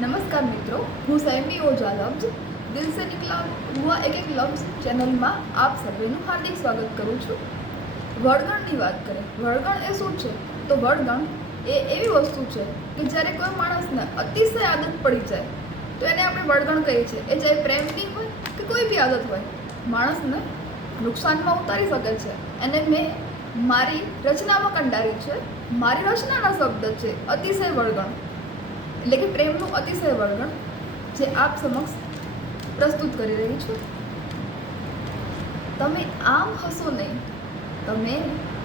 नमस्कार मित्रों, हूँ सैमी ओझा लफ्ज दिल से निकला हुआ एक लफ्ज ચેનલમાં આપ સર્વેનું હાર્દિક સ્વાગત કરું છું। વળગણની વાત કરીએ, વળગણ એ શું છે? તો વળગણ એ એવી વસ્તુ છે કે જ્યારે કોઈ માણસને અતિશય આદત પડી જાય તો એને આપણે વળગણ કહીએ છીએ। એ ચાહે પ્રેમની હોય કે કોઈ બી આદત હોય, માણસને નુકસાનમાં ઉતારી શકે છે। એને મેં મારી રચનામાં કંડારી છે। મારી રચનાના શબ્દ છે અતિશય વળગણ, એટલે કે પ્રેમનું અતિશય વળગણ, જે આપ સમક્ષ પ્રસ્તુત કરી રહી છું। તમે આમ હસો નહીં, તમે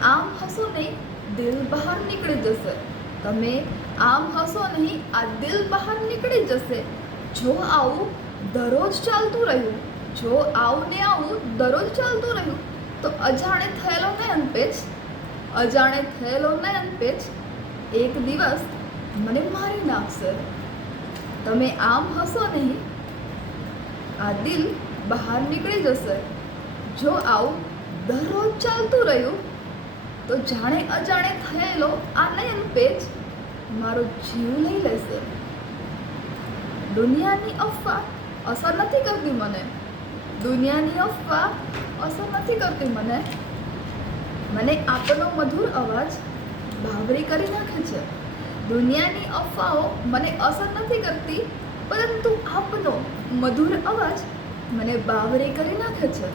આમ હસો નહીં, દિલ બહાર નીકળી જશે। તમે આમ હસો નહીં, આ દિલ બહાર નીકળી જશે। જો આવું દરરોજ ચાલતું રહ્યું, જો આવું ને આવું દરરોજ ચાલતું રહ્યું તો અજાણે થયેલો નયનપેચ, અજાણે થયેલો નયનપેચ એક દિવસ મને મારી નાખશે। તમે આમ હસો નહીં, આ દિલ બહાર નીકળી જશે। જો આવું દરરોજ ચાલતું રહ્યું તો જાણે અજાણે થયેલો આ નયનપેચ મારો જીવ લઈ લેશે। દુનિયાની અફવા અસર નથી કરતી મને, દુનિયાની અફવા અસર નથી કરતી મને, મને આપનો મધુર અવાજ બાવરી કરી નાખે છે। દુનિયાની અફવાઓ મને અસર નથી કરતી, પરંતુ આપનો મધુર અવાજ મને બાવરી કરી નાખે છે।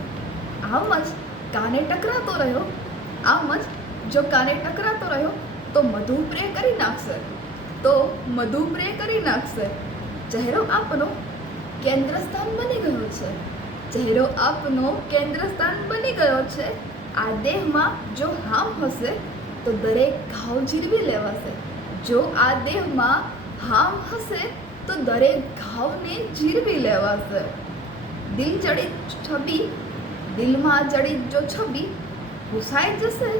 આમ જ કાને ટકરાતો રહ્યો, આમ જ જો કાને ટકરાતો રહ્યો તો મધુપ્રે કરી નાખશે, તો મધુપ્રે કરી નાખશે। ચહેરો આપનો કેન્દ્ર સ્થાન બની ગયો છે, ચહેરો આપનો કેન્દ્ર સ્થાન બની ગયો છે। આ દેહમાં જો હામ હશે તો દરેક ઘાવ જીરવી લેવાશે। જો આ દેહમાં હામ હશે તો દરેક ઘાવને જીરવી લેવાશે। દિલ જડિત છબી, દિલમાં જડિત જો છબી ભૂસાઈ જશે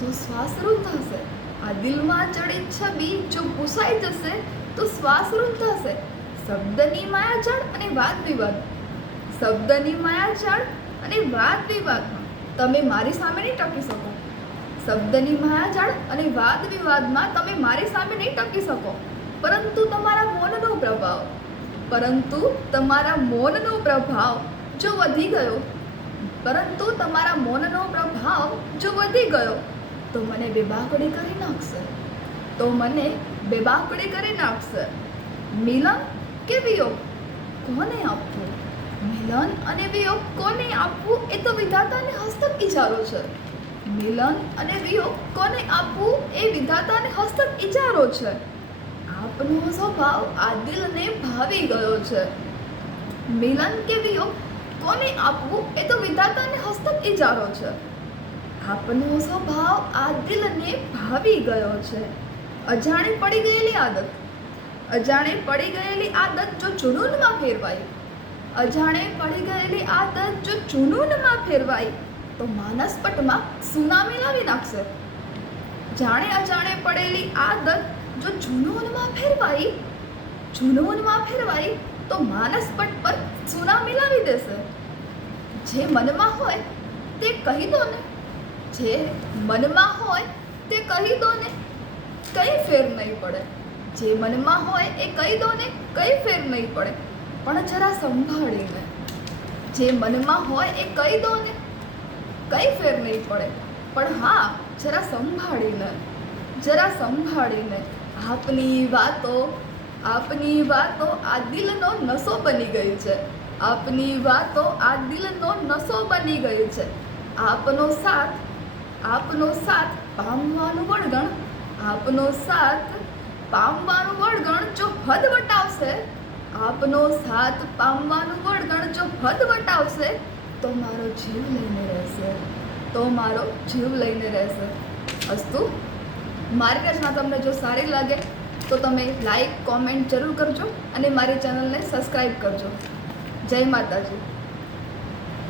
તો શ્વાસ રૂંધાશે। આ દિલમાં જડિત છબી જો ભૂસાઈ જશે તો શ્વાસ રૂંધાશે। શબ્દની માયાજાળ અને વાદ વિવાદ, શબ્દની માયાજાળ અને વાદ વિવાદમાં તમે મારી સામે નહીં ટકી શકો। શબ્દની માયાજાળ અને વાદ વિવાદમાં તમે મારી સામે નહીં ટકી શકો, પરંતુ તમારા મૌનનો પ્રભાવ, પરંતુ તમારા મૌનનો પ્રભાવ જો વધી ગયો, પરંતુ તમારા મૌનનો પ્રભાવ જો વધી ગયો તો મને બેબાકડી કરી નાખશે, તો મને બેબાકડી કરી નાખશે। મિલન કે વિયોગ કોને આપવું, મિલન અને વિયોગ કોને આપવું એ તો વિધાતાને હસ્તક ઇજારો છે। મિલન અને વિયોગ કોને આપવું એ વિધાતાને હસ્તક ઇજારો છે। આપનો સ્વભાવ આ દિલને ભાવી ગયો છે। મિલન કે વિયોગ કોને આપવું એ તો વિધાતાને હસ્તક ઇજારો છે। આપનો સ્વભાવ આ દિલને ભાવી ગયો છે। અજાણે પડી ગયેલી આદત, અજાણે પડી ગયેલી આદત જો જુનૂનમાં ફેરવાય, અજાણે પડી ગયેલી આદત જો જુનૂનમાં ફેરવાય તો માનસપટમાં સુનામી લાવી નાખશે। જાણે અજાણે પડેલી આદત જો જુનૂનમાં ફેરવાય, જુનૂનમાં ફેરવાય તો માનસપટ પર સુનામી લાવી દેશે। જે મનમાં હોય તે કહી દો ને, જે મનમાં હોય તે કહી દો ને, કંઈ ફેર નહીં પડે। જે મનમાં હોય એ કહી દો ને, કંઈ ફેર નહીં પડે, પણ જરા સંભાળીને। જે મનમાં હોય એ કહી દો ને, કંઈ ફેર નહીં પડે, પણ હા જરા સંભાળીને, જરા સંભાળીને। આપની વાતો, આપની વાતો આ દિલનો નશો બની ગઈ છે। આપની વાતો આ દિલનો નશો બની ગઈ છે। આપનો સાથ, આપનો સાથ પામવાનું વળગણ, આપનો સાથ પામવાનું વળગણ જો હદ વટાવશે, આપનો સાથ પામવાનું વળગણ જો હદ વટાવશે તો મારો જીવ લઈને રહેશે, તો મારો જીવ લઈને રહેશે। અસ્તુ, મારી રચના તમને જો સારી લાગે તો તમે લાઈક, કોમેન્ટ જરૂર કરજો અને મારી ચેનલને સબસ્ક્રાઈબ કરજો। જય માતાજી।